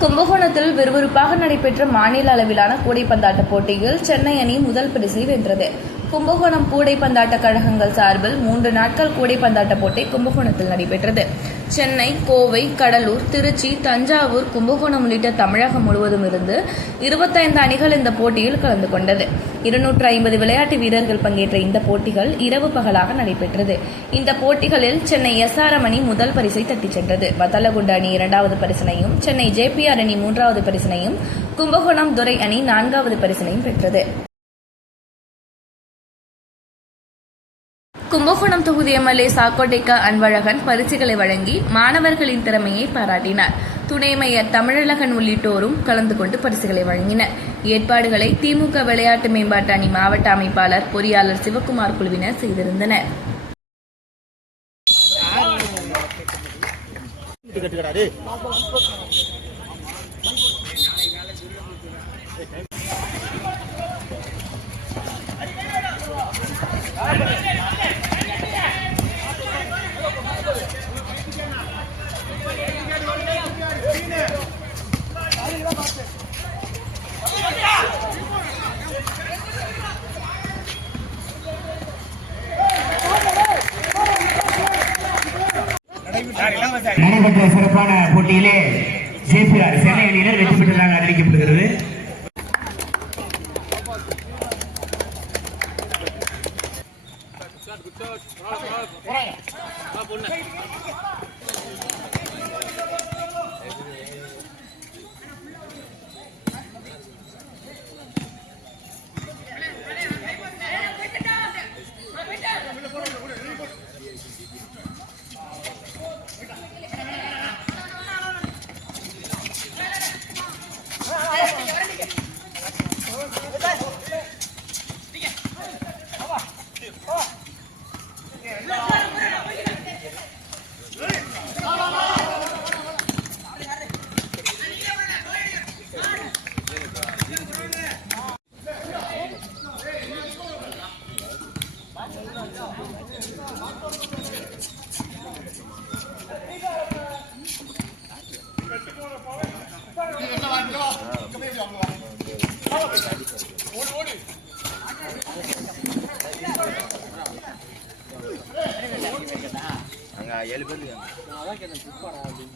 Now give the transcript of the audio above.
கும்பகோணத்தில் விறுவிறுப்பாக நடைபெற்ற மாநில அளவிலான கூடைப்பந்தாட்ட போட்டியில் சென்னை அணி முதல் பரிசை வென்றது. கும்பகோணம் கூடைப்பந்தாட்ட கழகங்கள் சார்பில் மூன்று நாட்கள் கூடைப்பந்தாட்ட போட்டி கும்பகோணத்தில் நடைபெற்றது. சென்னை கோவை கடலூர் திருச்சி தஞ்சாவூர் கும்பகோணம் உள்ளிட்ட தமிழகம் முழுவதும் இருந்து இருபத்தைந்து அணிகள் இந்த போட்டியில் கலந்து கொண்டது. இருநூற்று ஐம்பது விளையாட்டு வீரர்கள் பங்கேற்ற இந்த போட்டிகள் இரவு பகலாக நடைபெற்றது. இந்த போட்டிகளில் சென்னை எஸ்ஆர்எம் அணி முதல் பரிசை தட்டிச் சென்றது. வத்தலகுண்டு அணி இரண்டாவது பரிசனையும் சென்னை ஜேபிஆர் அணி மூன்றாவது பரிசனையும் கும்பகோணம் துரை அணி நான்காவது பரிசனையும் பெற்றது. கும்பகோணம் தொகுதி எம்எல்ஏ சாக்கோட்டைக்கா அன்பழகன் பரிசுகளை வழங்கி மாணவர்களின் திறமையை பாராட்டினார். துணை மேயர் தமிழழகன் உள்ளிட்டோரும் கலந்து கொண்டு பரிசுகளை வழங்கினர். ஏற்பாடுகளை திமுக விளையாட்டு மேம்பாட்டு அணி மாவட்ட அமைப்பாளர் பொறியாளர் சிவக்குமார் குழுவினர் செய்திருந்தனர். நடைபெற்ற சிறப்பான போட்டியிலே ஜேபிஆர் சென்னை அணியினர் வெற்றி பெற்றதாக அறிவிக்கப்படுகிறது Good shot. Good shot. அங்கே ஏழு பேர் இருக்காங்க